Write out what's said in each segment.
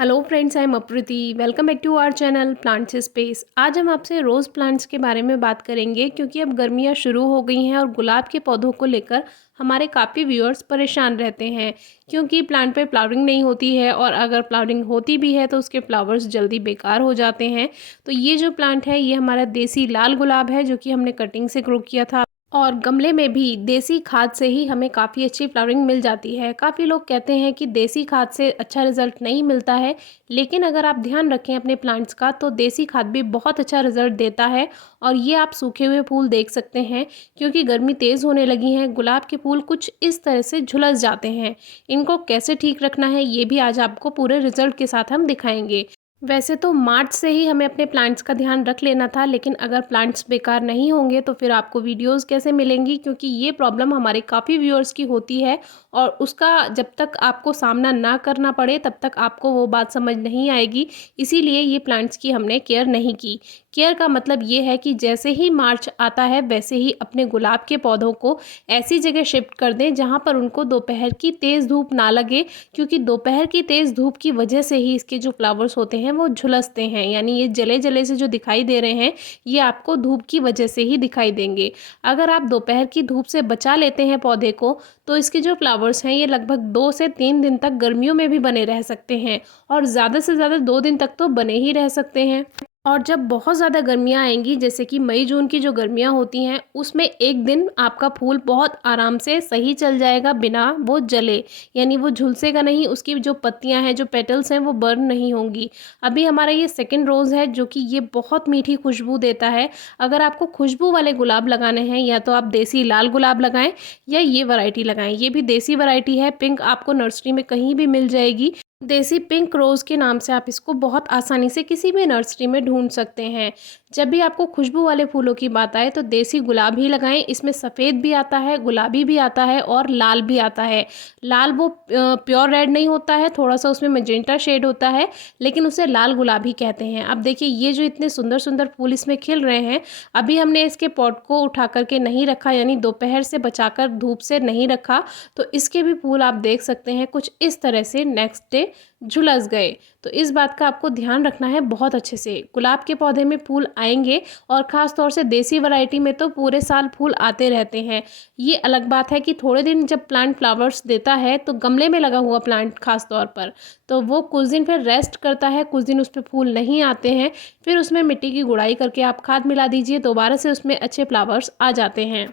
Hello friends, I am Apriti. Welcome back to our channel plants space. आज हम आपसे रोज़ plants के बारे में बात करेंगे क्योंकि अब गर्मियां शुरू हो गई हैं और गुलाब के पौधों को लेकर हमारे काफ़ी व्यूअर्स परेशान रहते हैं क्योंकि प्लांट पे फ्लावरिंग नहीं होती है और अगर फ्लावरिंग होती भी है तो उसके फ्लावर्स जल्दी बेकार हो जाते हैं। तो ये जो प्लांट है ये हमारा देसी लाल गुलाब है जो कि हमने कटिंग से ग्रो किया था और गमले में भी देसी खाद से ही हमें काफ़ी अच्छी फ्लावरिंग मिल जाती है। काफ़ी लोग कहते हैं कि देसी खाद से अच्छा रिज़ल्ट नहीं मिलता है, लेकिन अगर आप ध्यान रखें अपने प्लांट्स का तो देसी खाद भी बहुत अच्छा रिज़ल्ट देता है। और ये आप सूखे हुए फूल देख सकते हैं क्योंकि गर्मी तेज़ होने लगी है, गुलाब के फूल कुछ इस तरह से झुलस जाते हैं। इनको कैसे ठीक रखना है ये भी आज आपको पूरे रिज़ल्ट के साथ हम दिखाएंगे। वैसे तो मार्च से ही हमें अपने प्लांट्स का ध्यान रख लेना था, लेकिन अगर प्लांट्स बेकार नहीं होंगे तो फिर आपको वीडियोस कैसे मिलेंगी, क्योंकि ये प्रॉब्लम हमारे काफ़ी व्यूअर्स की होती है और उसका जब तक आपको सामना ना करना पड़े तब तक आपको वो बात समझ नहीं आएगी। इसीलिए ये प्लांट्स की हमने केयर नहीं की। केयर का मतलब ये है कि जैसे ही मार्च आता है वैसे ही अपने गुलाब के पौधों को ऐसी जगह शिफ्ट कर दें जहाँ पर उनको दोपहर की तेज़ धूप ना लगे, क्योंकि दोपहर की तेज़ धूप की वजह से ही इसके जो फ्लावर्स होते हैं वो झुलसते हैं, यानी ये जले जले से जो दिखाई दे रहे हैं ये आपको धूप की वजह से ही दिखाई देंगे। अगर आप दोपहर की धूप से बचा लेते हैं पौधे को तो इसके जो फ्लावर्स हैं ये लगभग 2 से 3 दिन तक गर्मियों में भी बने रह सकते हैं और ज़्यादा से ज़्यादा 2 दिन तक तो बने ही रह सकते हैं। और जब बहुत ज़्यादा गर्मियाँ आएंगी, जैसे कि मई जून की जो गर्मियाँ होती हैं, उसमें एक दिन आपका फूल बहुत आराम से सही चल जाएगा बिना वो जले, यानी वो झुलसेगा नहीं, उसकी जो पत्तियां हैं, जो पेटल्स हैं, वो बर्न नहीं होंगी। अभी हमारा ये सेकंड रोज़ है जो कि ये बहुत मीठी खुशबू देता है। अगर आपको खुशबू वाले गुलाब लगाने हैं या तो आप देसी लाल गुलाब लगाएं या ये वैरायटी लगाएं। ये भी देसी वैरायटी है, पिंक आपको नर्सरी में कहीं भी मिल जाएगी। देसी पिंक रोज़ के नाम से आप इसको बहुत आसानी से किसी भी नर्सरी में ढूंढ सकते हैं। जब भी आपको खुशबू वाले फूलों की बात आए तो देसी गुलाब ही लगाएं। इसमें सफ़ेद भी आता है, गुलाबी भी आता है और लाल भी आता है। लाल वो प्योर रेड नहीं होता है, थोड़ा सा उसमें मैजेंटा शेड होता है, लेकिन उसे लाल गुलाबी कहते हैं। अब देखिए ये जो इतने सुंदर सुंदर फूल इसमें खिल रहे हैं, अभी हमने इसके पॉट को उठा करके नहीं रखा, यानी दोपहर से बचाकर धूप से नहीं रखा, तो इसके भी फूल आप देख सकते हैं कुछ इस तरह से नेक्स्ट डे झुलस गए। तो इस बात का आपको ध्यान रखना है बहुत अच्छे से। गुलाब के पौधे में फूल आएंगे और ख़ास तौर से देसी वैरायटी में तो पूरे साल फूल आते रहते हैं। ये अलग बात है कि थोड़े दिन जब प्लांट फ्लावर्स देता है तो गमले में लगा हुआ प्लांट खास तौर पर, तो वो कुछ दिन फिर रेस्ट करता है, कुछ दिन उस पर फूल नहीं आते हैं, फिर उसमें मिट्टी की गुड़ाई करके आप खाद मिला दीजिए, दोबारा से उसमें अच्छे फ्लावर्स आ जाते हैं।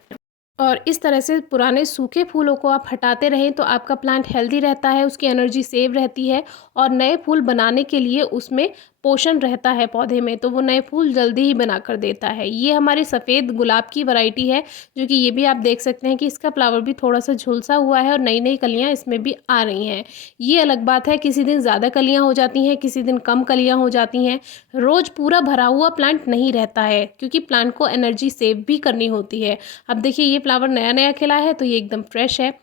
और इस तरह से पुराने सूखे फूलों को आप हटाते रहें तो आपका प्लांट हेल्दी रहता है, उसकी एनर्जी सेव रहती है और नए फूल बनाने के लिए उसमें पोषण रहता है पौधे में, तो वो नए फूल जल्दी ही बना कर देता है। ये हमारी सफ़ेद गुलाब की वैरायटी है जो कि ये भी आप देख सकते हैं कि इसका फ्लावर भी थोड़ा सा झुलसा हुआ है और नई नई कलियाँ इसमें भी आ रही हैं। ये अलग बात है, किसी दिन ज़्यादा कलियाँ हो जाती हैं, किसी दिन कम कलियाँ हो जाती हैं। रोज़ पूरा भरा हुआ प्लांट नहीं रहता है क्योंकि प्लांट को एनर्जी सेव भी करनी होती है। अब देखिए ये फ्लावर नया नया खिला है तो ये एकदम फ्रेश है।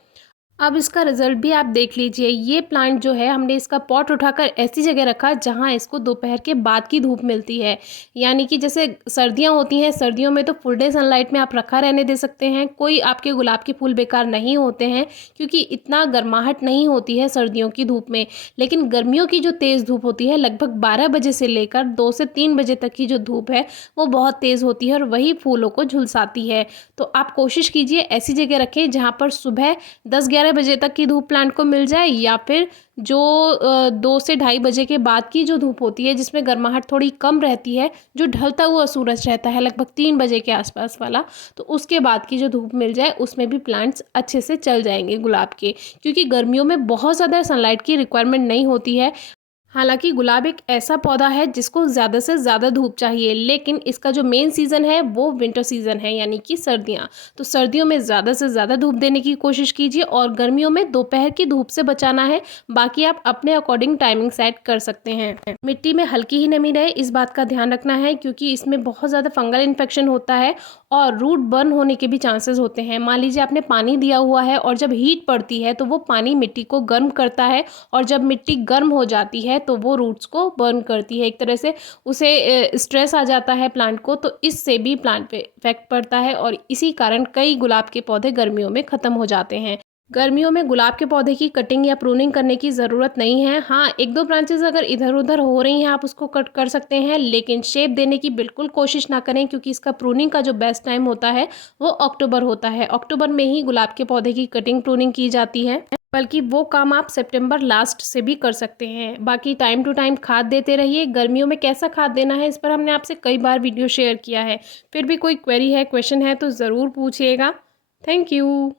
अब इसका रिजल्ट भी आप देख लीजिए। ये प्लांट जो है हमने इसका पॉट उठाकर ऐसी जगह रखा जहाँ इसको दोपहर के बाद की धूप मिलती है, यानी कि जैसे सर्दियाँ होती हैं, सर्दियों में तो फुल डे सनलाइट में आप रखा रहने दे सकते हैं, कोई आपके गुलाब के फूल बेकार नहीं होते हैं क्योंकि इतना गर्माहट नहीं होती है सर्दियों की धूप में। लेकिन गर्मियों की जो तेज़ धूप होती है, लगभग 12 बजे से लेकर 2 से 3 बजे तक की जो धूप है वो बहुत तेज़ होती है और वही फूलों को झुलसाती है। तो आप कोशिश कीजिए ऐसी जगह रखें जहाँ पर सुबह 10-11 बजे तक की धूप प्लांट को मिल जाए, या फिर जो 2 से ढाई बजे के बाद की जो धूप होती है जिसमें गर्माहट थोड़ी कम रहती है, जो ढलता हुआ सूरज रहता है लगभग 3 बजे के आसपास वाला, तो उसके बाद की जो धूप मिल जाए उसमें भी प्लांट्स अच्छे से चल जाएंगे गुलाब के, क्योंकि गर्मियों में बहुत ज़्यादा सनलाइट की रिक्वायरमेंट नहीं होती है। हालांकि गुलाब एक ऐसा पौधा है जिसको ज़्यादा से ज़्यादा धूप चाहिए, लेकिन इसका जो मेन सीज़न है वो विंटर सीज़न है, यानी कि सर्दियाँ। तो सर्दियों में ज़्यादा से ज़्यादा धूप देने की कोशिश कीजिए और गर्मियों में दोपहर की धूप से बचाना है। बाकी आप अपने अकॉर्डिंग टाइमिंग सेट कर सकते हैं। मिट्टी में हल्की ही नमी रहे, इस बात का ध्यान रखना है क्योंकि इसमें बहुत ज़्यादा फंगल इन्फेक्शन होता है और रूट बर्न होने के भी चांसेस होते हैं। मान लीजिए आपने पानी दिया हुआ है और जब हीट पड़ती है तो वो पानी मिट्टी को गर्म करता है और जब मिट्टी गर्म हो जाती है तो वो रूट्स को बर्न करती है, एक तरह से उसे स्ट्रेस आ जाता है प्लांट को, तो इससे भी प्लांट पे इफेक्ट पड़ता है और इसी कारण कई गुलाब के पौधे गर्मियों में ख़त्म हो जाते हैं। गर्मियों में गुलाब के पौधे की कटिंग या प्रूनिंग करने की ज़रूरत नहीं है। हाँ, 1-2 ब्रांचेस अगर इधर-उधर हो रही हैं आप उसको कट कर सकते हैं, लेकिन शेप देने की बिल्कुल कोशिश ना करें क्योंकि इसका प्रूनिंग का जो बेस्ट टाइम होता है वो अक्टूबर होता है। अक्टूबर में ही गुलाब के पौधे की कटिंग प्रूनिंग की जाती है, बल्कि वो काम आप सितंबर लास्ट से भी कर सकते हैं। बाकी टाइम टू टाइम खाद देते रहिए। गर्मियों में कैसा खाद देना है इस पर हमने आपसे कई बार वीडियो शेयर किया है। फिर भी कोई क्वेरी है, क्वेश्चन है तो ज़रूर पूछिएगा। Thank you.